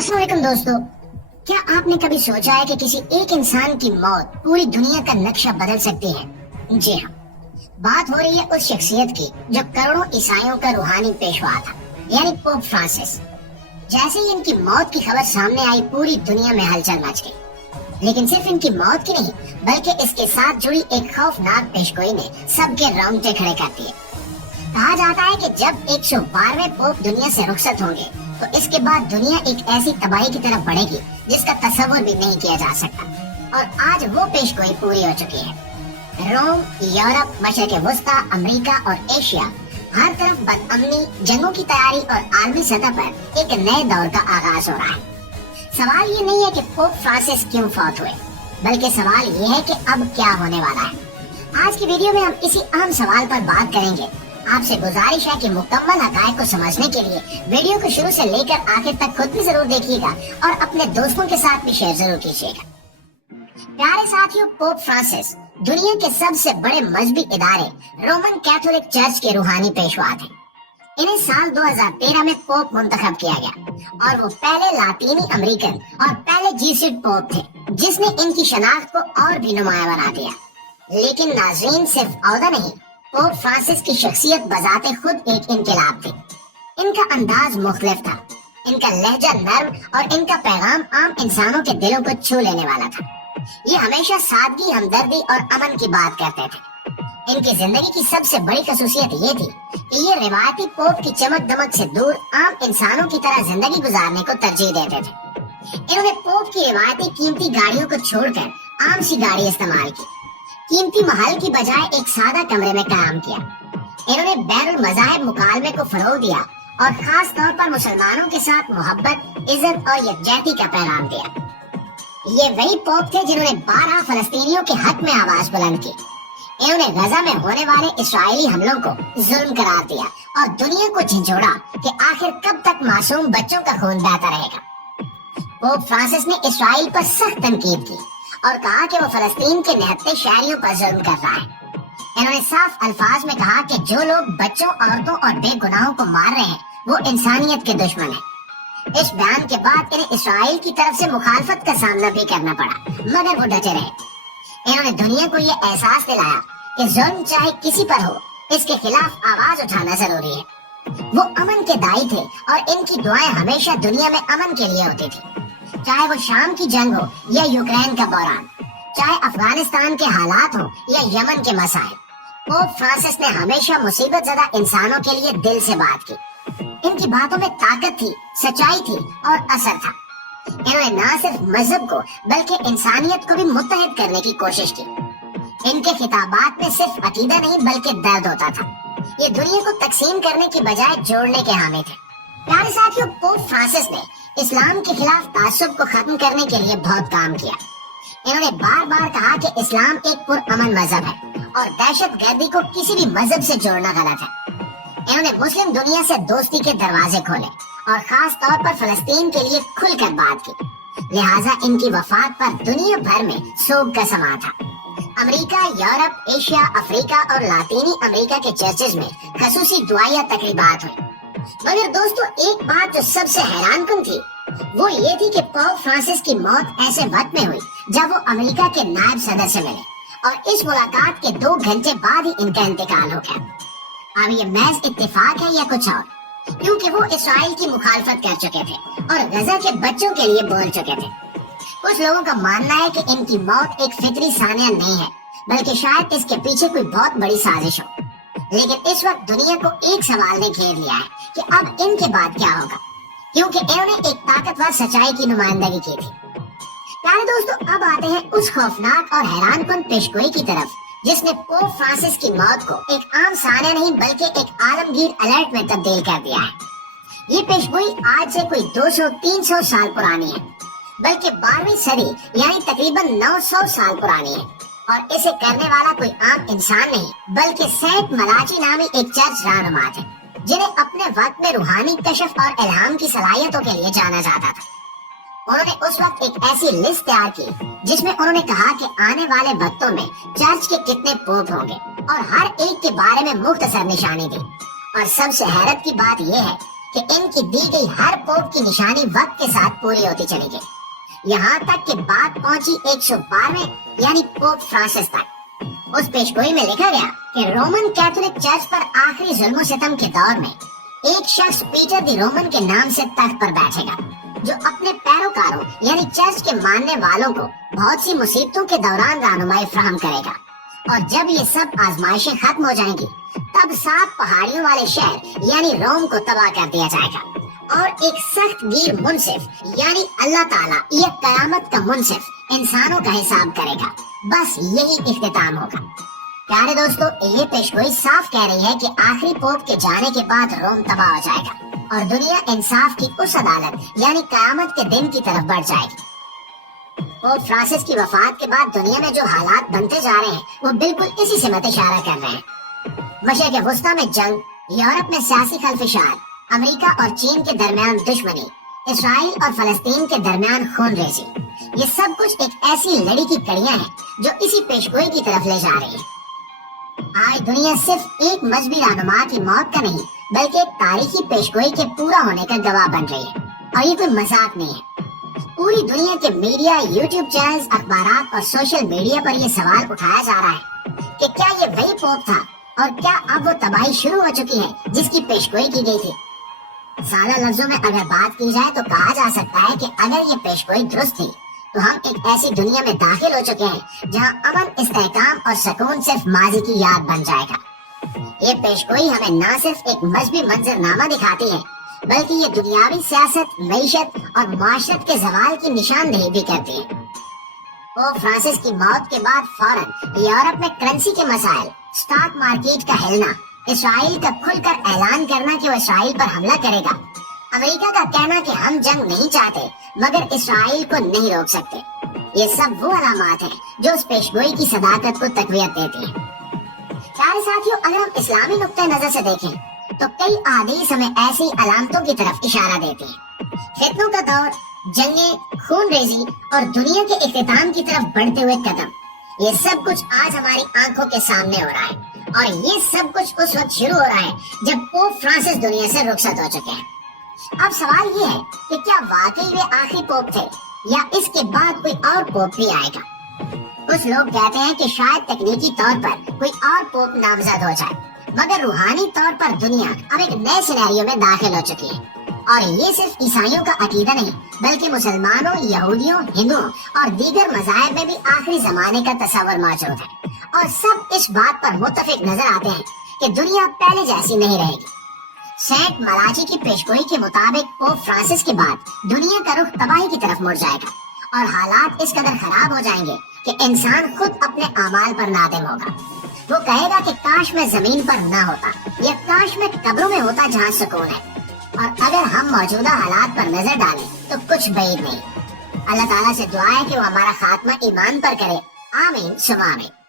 अस्सलाम वालेकुम दोस्तों, क्या आपने कभी सोचा है कि किसी एक इंसान की मौत पूरी दुनिया का नक्शा बदल सकती है? जी हाँ, बात हो रही है उस शख्सियत की जो करोड़ों ईसाइयों का रूहानी पेशवा था, यानी पोप फ्रांसिस। जैसे ही इनकी मौत की खबर सामने आई, पूरी दुनिया में हलचल मच गई। लेकिन सिर्फ इनकी मौत की नहीं, बल्कि इसके साथ जुड़ी एक खौफनाक पेशगोई ने सबके रोंगटे खड़े कर दिए। कहा जाता है कि जब 112वें पोप दुनिया से रुखसत होंगे तो इसके बाद दुनिया एक ऐसी तबाही की तरफ बढ़ेगी जिसका तस्वुर भी नहीं किया जा सकता। और आज वो पेशगोई पूरी हो चुकी है। रोम, यूरोप, मशरक़ वस्ता, अमेरिका और एशिया, हर तरफ बदअमनी, जंगों की तैयारी और आलमी सतह पर एक नए दौर का आगाज हो रहा है। सवाल ये नहीं है कि पोप फ्रांसिस क्यों फौत हुए, बल्कि सवाल ये है कि अब क्या होने वाला है। आज की वीडियो में हम इसी अहम सवाल पर बात करेंगे। आपसे गुजारिश है कि मुकम्मल हक़ाइक़ को समझने के लिए वीडियो को शुरू से लेकर आखिर तक खुद भी जरूर देखिएगा और अपने दोस्तों के साथ भी शेयर जरूर कीजिएगा। प्यारे साथियों, पोप फ्रांसिस दुनिया के सबसे बड़े मजहबी इदारे रोमन कैथोलिक चर्च के रूहानी पेशवा थे। इन्हें साल 2013 में पोप मुंतखब किया गया और वो पहले लातीनी अमेरिकन और पहले जीसुइट पोप थे, जिसने इनकी शनाख्त को और भी नुमाया बना दिया। लेकिन नाज़रीन, सिर्फ औहदा नहीं, पोप फ्रांसिस की शख्सियत बजाते खुद एक इनकलाब थी। इनका अंदाज मुख्तलिफ था, इनका लहजा नर्म और इनका पैगाम आम इंसानों के दिलों को छू लेने वाला था। ये हमेशा सादगी, हमदर्दी और अमन की बात करते थे। इनकी जिंदगी की सबसे बड़ी खसूसियत ये थी कि ये रिवायती पोप की चमक दमक से दूर आम इंसानों की तरह जिंदगी गुजारने को तरजीह देते थे। इन्होंने पोप की रिवायती कीमती गाड़ियों को छोड़कर आम सी गाड़ी इस्तेमाल की, कीमती महल की बजाय एक सादा कमरे में काम किया। इन्होंने बैरुल मज़ाहिब मुकालमे को फरोग दिया और खास तौर पर मुसलमानों के साथ मोहब्बत, इज्जत और यकजहती का पैगाम दिया। ये वही पोप थे जिन्होंने 12 फलस्तीनियों के हक में आवाज बुलंद की। इन्होंने गजा में होने वाले इस्राएली हमलों को जुल्म करार दिया और दुनिया को झंझोड़ा कि आखिर कब तक मासूम बच्चों का खून बहता रहेगा। पोप फ्रांसिस ने इसराइल पर सख्त तनकीद की और कहा कि वो फलस्तीन के निहत्थे शहरियों पर जुल्म कर रहा है। इन्होंने साफ अल्फाज में कहा कि जो लोग बच्चों, औरतों और बेगुनाहों को मार रहे हैं वो इंसानियत के दुश्मन है। इस बयान के बाद इन्हें इसराइल की तरफ से मुखालफत का सामना भी करना पड़ा, मगर वो डटे रहे। इन्होंने दुनिया को ये एहसास दिलाया कि जुल्म चाहे किसी पर हो, इसके खिलाफ आवाज उठाना जरूरी है। वो अमन के दाई थे और इनकी दुआएं हमेशा दुनिया में अमन के लिए होती थी। चाहे वो शाम की जंग हो या यूक्रेन का बहरान, चाहे अफगानिस्तान के हालात हो या यमन के मसाइल, पोप फ्रांसिस ने हमेशा मुसीबत ज़दा इंसानों के लिए दिल से बात की। इनकी बातों में ताकत थी, सच्चाई थी और असर था। इन्होंने न सिर्फ मजहब को बल्कि इंसानियत को भी मुत्तहिद करने की कोशिश की। इनके खिताबात में सिर्फ अकीदा नहीं बल्कि दर्द होता था। ये दुनिया को तकसीम करने की बजाय जोड़ने के हामी थे। प्यारे साथियों, पोप फ्रांसिस ने इस्लाम के खिलाफ तासुब को खत्म करने के लिए बहुत काम किया। इन्होंने बार बार कहा कि इस्लाम एक पुरअमन मजहब है और दहशत गर्दी को किसी भी मजहब से जोड़ना गलत है। इन्होंने मुस्लिम दुनिया से दोस्ती के दरवाजे खोले और खास तौर पर फलस्तीन के लिए खुलकर बात की। लिहाजा इनकी वफात पर दुनिया भर में सोग का समा था। अमेरिका, यूरोप, एशिया, अफ्रीका और लातीनी अमेरिका के चर्चेज में खसूसी दुआया तकरीबात हुई। मगर दोस्तों, एक बात जो सबसे हैरानकुन थी वो ये थी कि पोप फ्रांसिस की मौत ऐसे वक्त में हुई जब वो अमेरिका के नायब सदर से मिले और इस मुलाकात के 2 घंटे बाद ही इनका इंतकाल हो गया। अब ये महज इत्तेफाक है या कुछ और, क्योंकि वो इसराइल की मुखालफत कर चुके थे और गजा के बच्चों के लिए बोल चुके थे। कुछ लोगों का मानना है कि इनकी मौत एक फितरी सानिया नहीं है, बल्कि शायद इसके पीछे कोई बहुत बड़ी साजिश हो। लेकिन इस वक्त दुनिया को एक सवाल ने घेर लिया है कि अब इनके बाद क्या होगा, क्योंकि इन्होंने एक ताकतवर सच्चाई की नुमाइंदगी की थी। प्यारे दोस्तों, अब आते हैं उस खौफनाक और हैरानकुन पेशगोई की तरफ जिसने पोप फ्रांसिस की मौत को एक आम सानिया नहीं बल्कि एक आलमगीर अलर्ट में तब्दील कर दिया है। ये पेशगोई आज से कोई 200-300 साल पुरानी है, बल्कि 12वीं सदी यानी तकरीबन 900 साल पुरानी है। और इसे करने वाला कोई आम इंसान नहीं बल्कि सेंट मलाची नामी एक चर्च रहनुमा थे, जिन्हें अपने वक्त में रूहानी कशफ और इल्हाम की सलाहियतों के लिए जाना जाता था। उन्होंने उस वक्त एक ऐसी लिस्ट तैयार की जिसमें उन्होंने कहा कि आने वाले वक्तों में चर्च के कितने पोप होंगे और हर एक के बारे में मुख्तसर निशानी दी। और सबसे हैरत की बात यह है کہ ان کی دی گئی ہر پوپ کی نشانی وقت کے ساتھ پوری ہوتی چلی گئی، یہاں تک کہ بات پہنچی 112ویں یعنی پوپ فرانسس تک۔ اس پیشگوئی میں لکھا گیا کہ رومن کیتھولک چرچ پر آخری ظلم و ستم کے دور میں ایک شخص پیٹر دی رومن کے نام سے تخت پر بیٹھے گا، جو اپنے پیروکاروں یعنی چرچ کے ماننے والوں کو بہت سی مصیبتوں کے دوران رہنمائی فراہم کرے گا، اور جب یہ سب آزمائشیں ختم ہو جائیں گی تب 7 پہاڑیوں والے شہر یعنی روم کو تباہ کر دیا جائے گا، اور ایک سخت گیر منصف یعنی اللہ تعالیٰ یا قیامت کا منصف انسانوں کا حساب کرے گا۔ بس یہی اختتام ہوگا۔ پیارے دوستو، یہ پیشگوئی صاف کہہ رہی ہے کہ آخری پوپ کے جانے کے بعد روم تباہ ہو جائے گا اور دنیا انصاف کی اس عدالت یعنی قیامت کے دن کی طرف بڑھ جائے گی۔ پوپ فرانسس کی وفات کے بعد دنیا میں جو حالات بنتے جا رہے ہیں وہ بالکل اسی سمت اشارہ کر رہے ہیں۔ مشرق وسطیٰ میں جنگ، یورپ میں سیاسی خلفشار، امریکہ اور چین کے درمیان دشمنی، اسرائیل اور فلسطین کے درمیان خون ریزی، یہ سب کچھ ایک ایسی لڑی کی کڑیاں ہیں جو اسی پیشگوئی کی طرف لے جا رہی ہیں۔ آج دنیا صرف ایک مذہبی رہنما کی موت کا نہیں بلکہ ایک تاریخی پیشگوئی کے پورا ہونے کا گواہ بن رہی ہے، اور یہ کوئی مذاق نہیں ہے۔ پوری دنیا کے میڈیا، یوٹیوب چینلز، اخبارات اور سوشل میڈیا پر یہ سوال اٹھایا جا رہا ہے کہ کیا یہ وہی پوپ تھا، اور کیا اب وہ تباہی شروع ہو چکی ہے جس کی پیشگوئی کی گئی تھی؟ سادہ لفظوں میں اگر بات کی جائے تو کہا جا سکتا ہے کہ اگر یہ پیشگوئی درست تھی تو ہم ایک ایسی دنیا میں داخل ہو چکے ہیں جہاں امن، استحکام اور سکون صرف ماضی کی یاد بن جائے گا۔ یہ پیشگوئی ہمیں نہ صرف ایک مذہبی منظرنامہ دکھاتی ہے بلکہ یہ دنیاوی سیاست، معیشت اور معاشرت کے زوال کی نشاندہی بھی کرتی ہے۔ پوپ فرانسس کی موت کے بعد فوراً یورپ میں کرنسی کے مسائل، سٹاک مارکیٹ کا ہلنا، اسرائیل کا کھل کر اعلان کرنا کہ وہ اسرائیل پر حملہ کرے گا، امریکہ کا کہنا کہ ہم جنگ نہیں چاہتے مگر اسرائیل کو نہیں روک سکتے، یہ سب وہ علامات ہیں جو اس پیشگوئی کی صداقت کو تقویت دیتی ہیں۔ پیارے ساتھیوں، اگر ہم اسلامی نقطہ نظر سے دیکھیں تو کئی احادیث ہمیں ایسی علامتوں کی طرف اشارہ دیتی ہیں۔ فتنوں کا دور، جنگیں، خون ریزی اور دنیا کے اختتام کی طرف بڑھتے ہوئے قدم، یہ سب کچھ آج ہماری آنکھوں کے سامنے ہو رہا ہے، اور یہ سب کچھ اس وقت شروع ہو رہا ہے جب پوپ فرانسس دنیا سے رخصت ہو چکے ہیں۔ اب سوال یہ ہے کہ کیا واقعی وہ آخری پوپ تھے یا اس کے بعد کوئی اور پوپ بھی آئے گا؟ کچھ لوگ کہتے ہیں کہ شاید تکنیکی طور پر کوئی اور پوپ نامزد ہو جائے، مگر روحانی طور پر دنیا اب ایک نئے سینیریو میں داخل ہو چکی ہے، اور یہ صرف عیسائیوں کا عقیدہ نہیں بلکہ مسلمانوں، یہودیوں، ہندوؤں اور دیگر مذاہب میں بھی آخری زمانے کا تصور موجود ہے، اور سب اس بات پر متفق نظر آتے ہیں کہ دنیا پہلے جیسی نہیں رہے گی۔ سینٹ ملاچی کی پیشگوئی کے مطابق پوپ فرانسس کے بعد دنیا کا رخ تباہی کی طرف مڑ جائے گا، اور حالات اس قدر خراب ہو جائیں گے کہ انسان خود اپنے اعمال پر نادم ہوگا۔ وہ کہے گا کہ کاش میں زمین پر نہ ہوتا، یا کاش میں قبروں میں ہوتا جہاں سکون ہے۔ اور اگر ہم موجودہ حالات پر نظر ڈالیں تو کچھ بعید نہیں۔ اللہ تعالیٰ سے دعا ہے کہ وہ ہمارا خاتمہ ایمان پر کرے۔ آمین ثم آمین۔